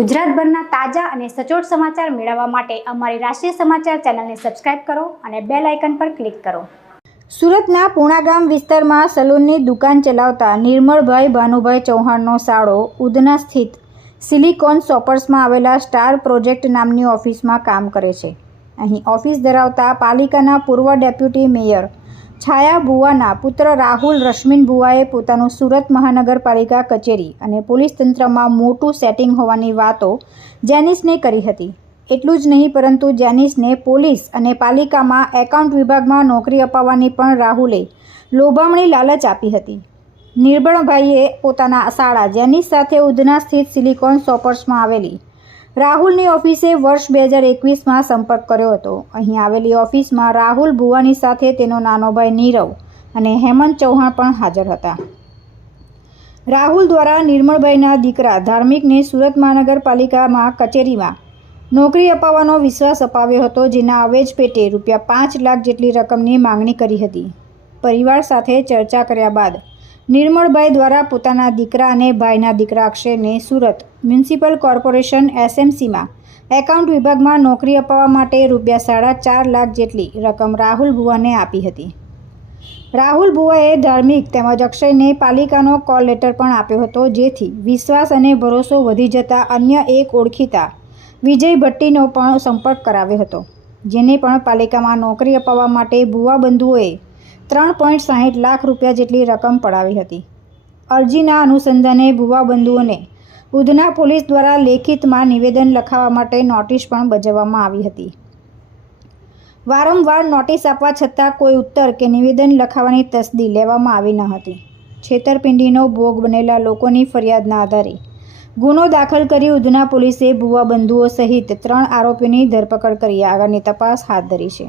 ગુજરાતભરના તાજા અને સચોટ સમાચાર મેળવવા માટે અમારી રાષ્ટ્રીય સમાચાર ચેનલને સબસ્ક્રાઇબ કરો અને બેલ આઇકન પર ક્લિક કરો. સુરતના પૂણાગામ વિસ્તારમાં સલૂનની દુકાન ચલાવતા નિર્મળભાઈ ભાનુભાઈ ચૌહાણનો સાળો ઉધના સ્થિત સિલિકોન શોપર્સમાં આવેલા સ્ટાર પ્રોજેક્ટ નામની ઓફિસમાં કામ કરે છે. અહીં ઓફિસ ધરાવતા પાલિકાના પૂર્વ ડેપ્યુટી મેયર છાયા ભુવાના પુત્ર રાહુલ રશ્મિન ભુવાએ પોતાનું સુરત મહાનગરપાલિકા કચેરી અને પોલીસ તંત્રમાં મોટું સેટિંગ હોવાની વાતો જેનિસને કરી હતી. એટલું જ નહીં, પરંતુ જેનિસને પોલીસ અને પાલિકામાં એકાઉન્ટ વિભાગમાં નોકરી અપાવવાની પણ રાહુલે લોભામણી લાલચ આપી હતી. નિર્બળભાઈએ પોતાના શાળા જેનિસ સાથે ઉધના સ્થિત સિલિકોન સોપર્સમાં આવેલી રાહુલની ઓફિસે વર્ષ બે હજાર એકવીસમાં સંપર્ક કર્યો હતો. અહીં આવેલી ઓફિસમાં રાહુલ ભુવાની સાથે તેનો નાનો ભાઈ નીરવ અને હેમંત ચૌહાણ પણ હાજર હતા. રાહુલ દ્વારા નિર્મળભાઈના દીકરા ધાર્મિકને સુરત મહાનગરપાલિકામાં કચેરીમાં નોકરી અપાવવાનો વિશ્વાસ અપાવ્યો હતો, જેના અવેજ પેટે રૂપિયા પાંચ લાખ જેટલી રકમની માંગણી કરી હતી. પરિવાર સાથે ચર્ચા કર્યા બાદ નિર્મળભાઈ દ્વારા પોતાના દીકરા અને ભાઈના દીકરા અક્ષયને સુરત મ્યુનિસિપલ કોર્પોરેશન એસએમસીમાં એકાઉન્ટ વિભાગમાં નોકરી અપાવવા માટે રૂપિયા સાડા ચાર લાખ જેટલી રકમ રાહુલ ભુવાને આપી હતી. રાહુલ ભુવાએ ધાર્મિક તેમજ અક્ષયને પાલિકાનો કોલ લેટર પણ આપ્યો હતો, જેથી વિશ્વાસ અને ભરોસો વધી જતા અન્ય એક ઓળખીતા વિજય ભટ્ટીનો પણ સંપર્ક કરાવ્યો હતો, જેને પણ પાલિકામાં નોકરી અપાવવા માટે ભુવા બંધુઓએ ત્રણ પોઈન્ટ સાહીઠ લાખ રૂપિયા જેટલી રકમ પડાવી હતી. અરજીના અનુસંધાને ભુવા બંધુઓને ઉધના પોલીસ દ્વારા લેખિતમાં નિવેદન લખાવવા માટે નોટિસ પણ બજાવવામાં આવી હતી. વારંવાર નોટિસ આપવા છતાં કોઈ ઉત્તર કે નિવેદન લખાવવાની તસદી લેવામાં આવી ન હતી. છેતરપિંડીનો ભોગ બનેલા લોકોની ફરિયાદના આધારે ગુનો દાખલ કરી ઉધના પોલીસે ભુવાબંધુઓ સહિત ત્રણ આરોપીની ધરપકડ કરી. આગળની તપાસ હાથ ધરી છે.